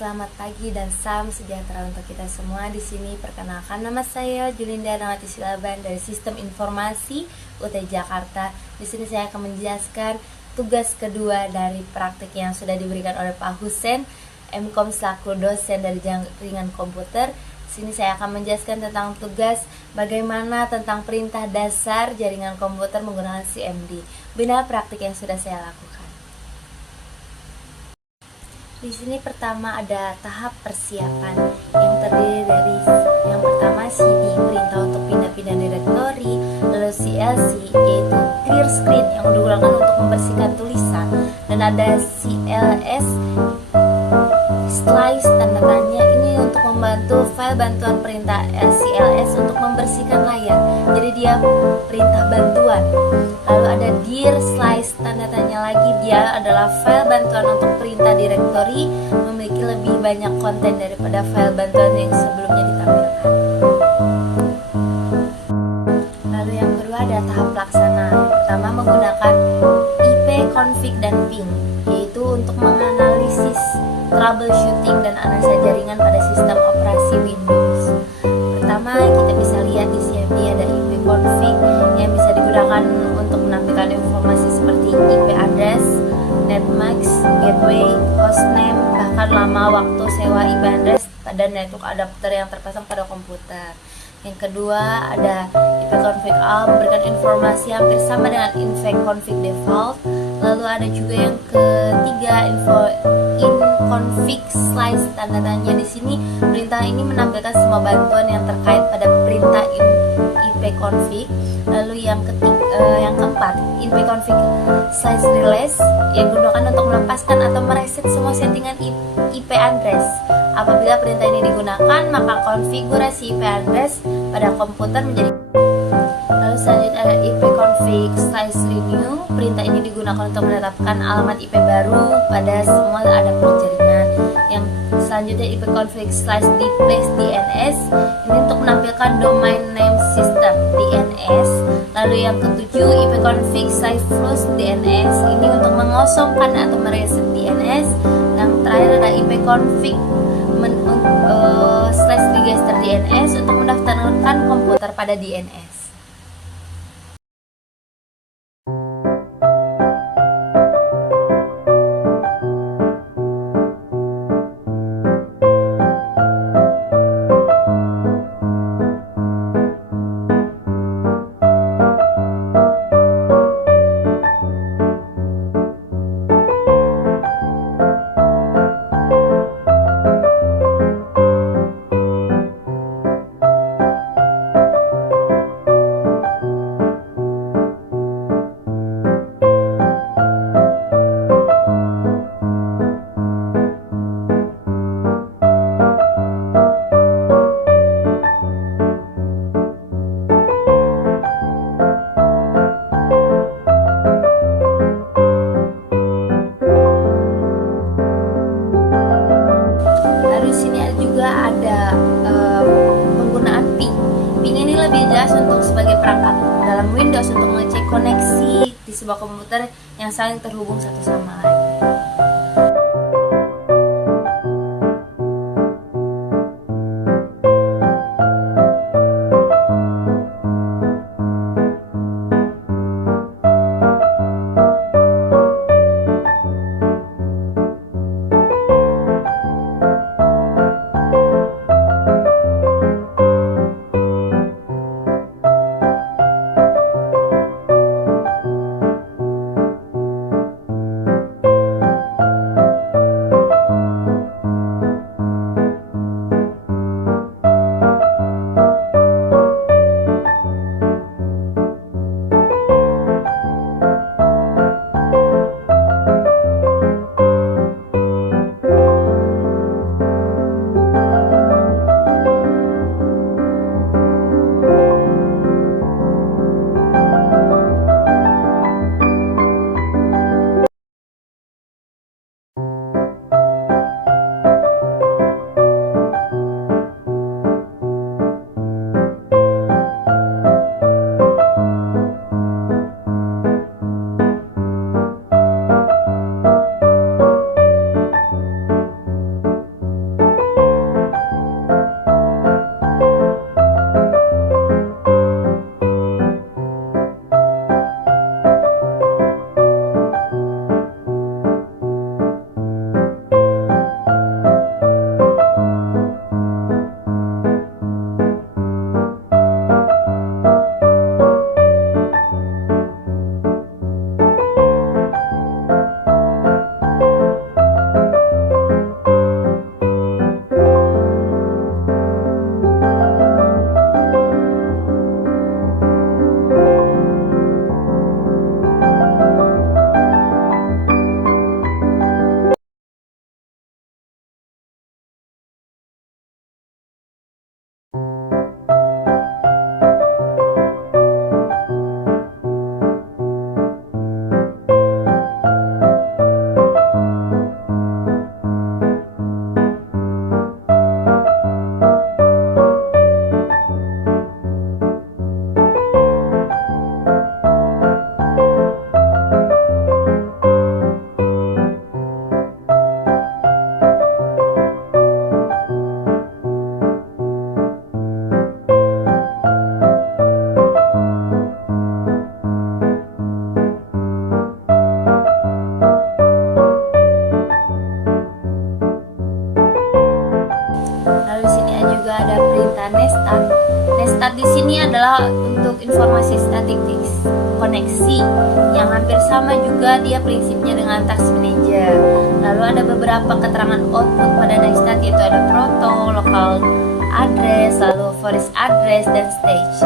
Selamat pagi dan salam sejahtera untuk kita semua. Di sini perkenalkan, nama saya Julinda Nawati Silaban dari Sistem Informasi UT Jakarta. Di sini saya akan menjelaskan tugas kedua dari praktik yang sudah diberikan oleh Pak Husen, MKOM selaku dosen dari jaringan komputer. Di sini saya akan menjelaskan tentang tugas bagaimana tentang perintah dasar jaringan komputer menggunakan CMD. Bina praktik yang sudah saya lakukan. Di sini pertama ada tahap persiapan yang terdiri dari yang pertama CD, perintah untuk pindah-pindah direktori, lalu CLC yaitu clear screen yang digunakan untuk membersihkan tulisan, dan ada CLS slice tanda tanya, ini untuk membantu file bantuan perintah CLS untuk membersihkan layar, jadi dia perintah bantuan. Lalu ada dir slice tanda tanya lagi, dia adalah file bantuan untuk perintah directory, memiliki lebih banyak konten daripada file bantuan yang sebelumnya ditampilkan. Lalu yang kedua ada tahap pelaksana. Yang pertama menggunakan IP, config, dan ping, yaitu untuk menganalisis troubleshooting dan analisa jaringan pada sistem operasi Windows. Pertama kita bisa lihat di CMD ada IP config yang bisa digunakan untuk menampilkan informasi seperti IP address, netmask, gateway, hostname, bahkan lama waktu sewa IP address pada network adapter yang terpasang pada komputer. Yang kedua ada IP config all, memberikan informasi hampir sama dengan info config default. Lalu ada juga yang ketiga info in config slice tanda tanya. Di sini perintah ini menampilkan semua bantuan yang terkait pada perintah IP config. Lalu yang keempat IP config slice release yang digunakan untuk melepaskan atau mereset semua settingan IP address. Apabila perintah ini digunakan, maka konfigurasi IP address pada komputer menjadi. Lalu selanjutnya ada IP config slice renew. Perintah ini digunakan untuk menetapkan alamat IP baru pada semua adapter jaringan. Yang selanjutnya IP config slice displace DNS, ini untuk menampilkan domain name system DNS. Lalu yang ketujuh IP config slice flush DNS, ini untuk mengosongkan atau mereset DNS. Yang terakhir ada IP config slash register DNS untuk mendaftarkan komputer pada DNS. Ada penggunaan ping. Ping ini lebih jelas untuk sebagai perangkat dalam Windows untuk mengecek koneksi di sebuah komputer yang saling terhubung satu sama lain. dan juga ada perintah nestat. Nestat di sini adalah untuk informasi statistik koneksi yang hampir sama juga dia prinsipnya dengan task manager. Lalu ada beberapa keterangan output pada nestat, yaitu ada proto, local address, lalu forest address, dan stage.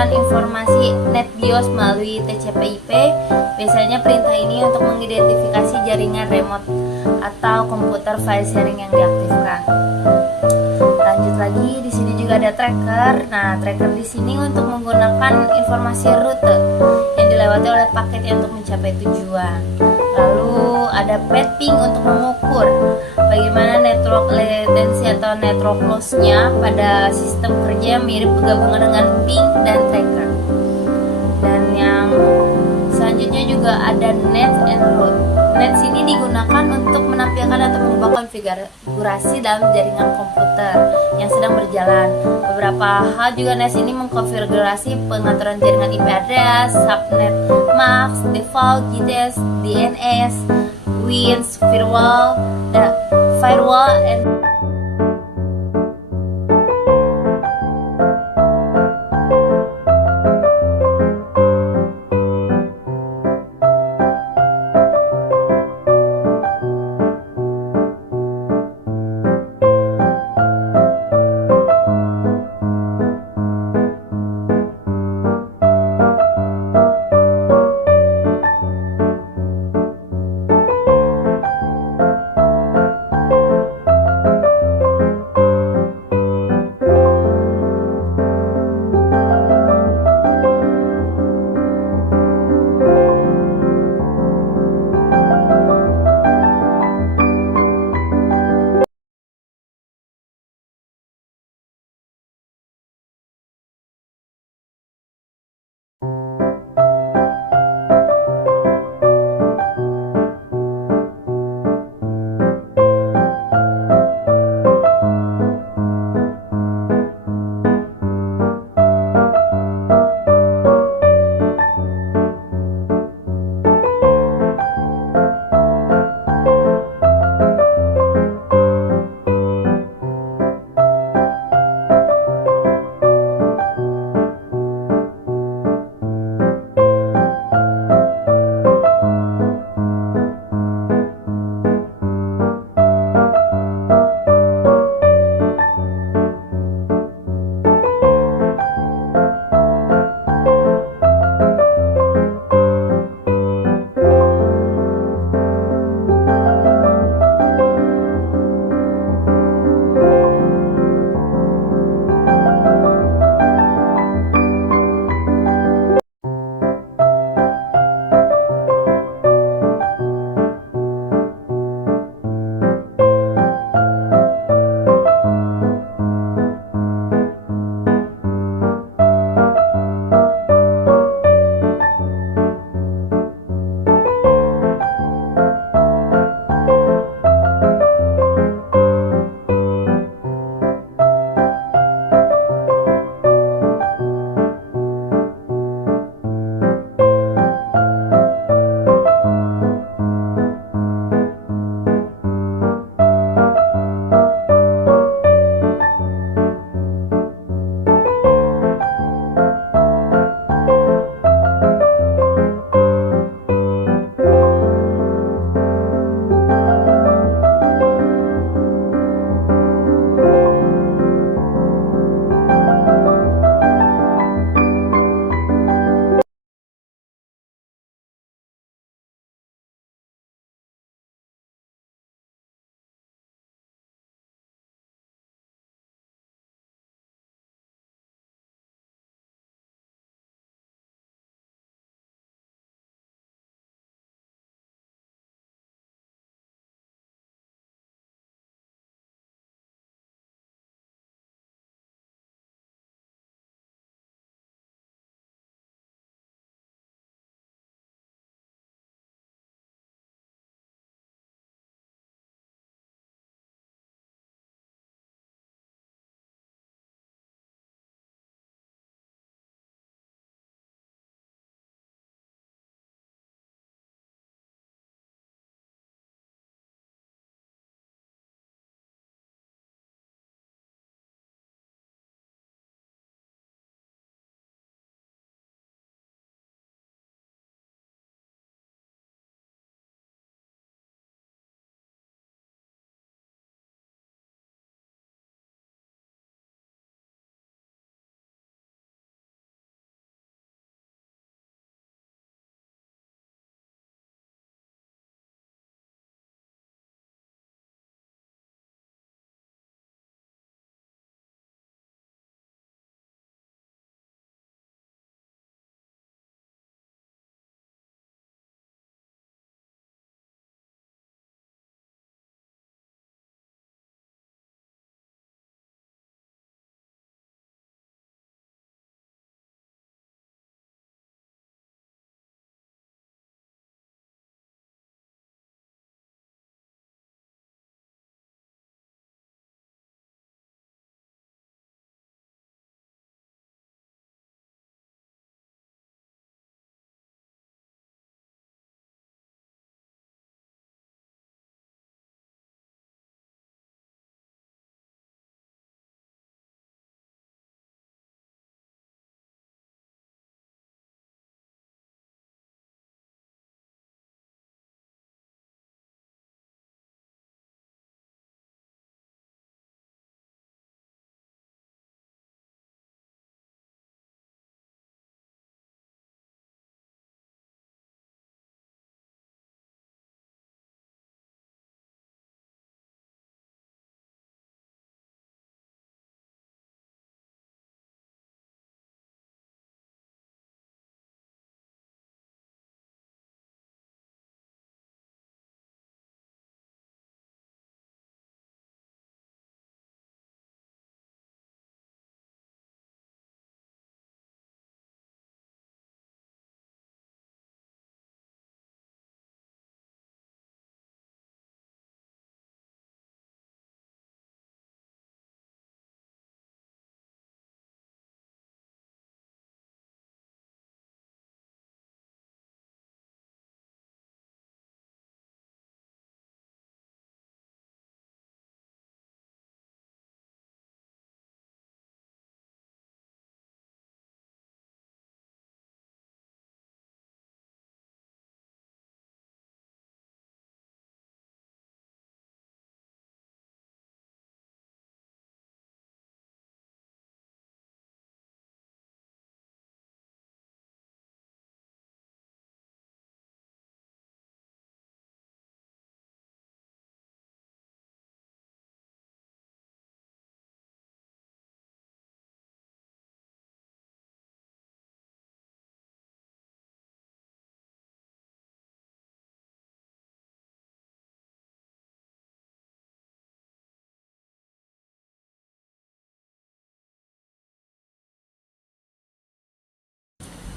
menampilkan informasi NetBIOS melalui TCP/IP. Biasanya perintah ini untuk mengidentifikasi jaringan remote atau komputer file sharing yang diaktifkan. Lanjut lagi, di sini juga ada tracker. Nah, tracker di sini untuk menggunakan informasi rute yang dilewati oleh paket yang untuk mencapai tujuan. Lalu ada ping untuk mengukur bagaimana network latency atau network loss-nya pada sistem kerja yang mirip penggabungan dengan ping dan tracker. Dan yang selanjutnya juga ada net and route. Net sini digunakan untuk menampilkan atau mengubah konfigurasi dalam jaringan komputer yang sedang berjalan. Beberapa hal juga net ini mengkonfigurasi pengaturan jaringan IP address, subnet, max, default, GTS, DNS, WINS, firewall, and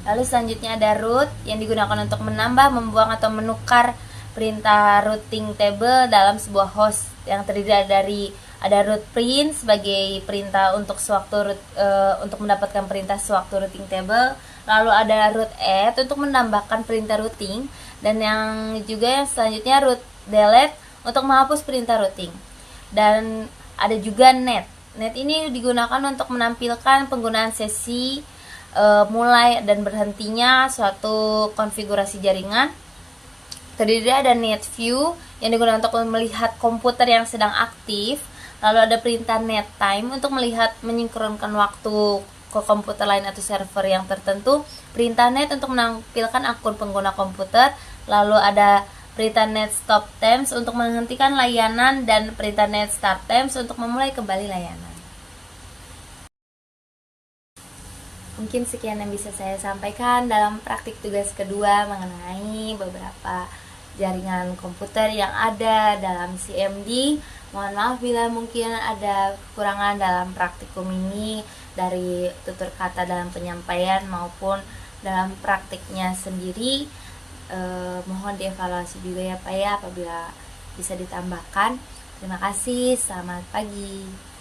Lalu selanjutnya ada root yang digunakan untuk menambah, membuang atau menukar perintah routing table dalam sebuah host yang terdiri dari ada root print sebagai perintah untuk untuk mendapatkan perintah sewaktu routing table. Lalu ada root add untuk menambahkan perintah routing, dan yang selanjutnya root delete untuk menghapus perintah routing. Dan ada juga net. Net ini digunakan untuk menampilkan penggunaan sesi mulai dan berhentinya suatu konfigurasi jaringan. Terdiri ada net view yang digunakan untuk melihat komputer yang sedang aktif. Lalu ada perintah net time untuk melihat menyinkronkan waktu ke komputer lain atau server yang tertentu. Perintah net untuk menampilkan akun pengguna komputer. Lalu ada perintah net stop times untuk menghentikan layanan, dan perintah net start times untuk memulai kembali layanan. Mungkin sekian yang bisa saya sampaikan dalam praktik tugas kedua mengenai beberapa jaringan komputer yang ada dalam CMD. Mohon maaf bila mungkin ada kekurangan dalam praktikum ini dari tutur kata dalam penyampaian maupun dalam praktiknya sendiri. Mohon dievaluasi juga ya Pak ya apabila bisa ditambahkan. Terima kasih, selamat pagi.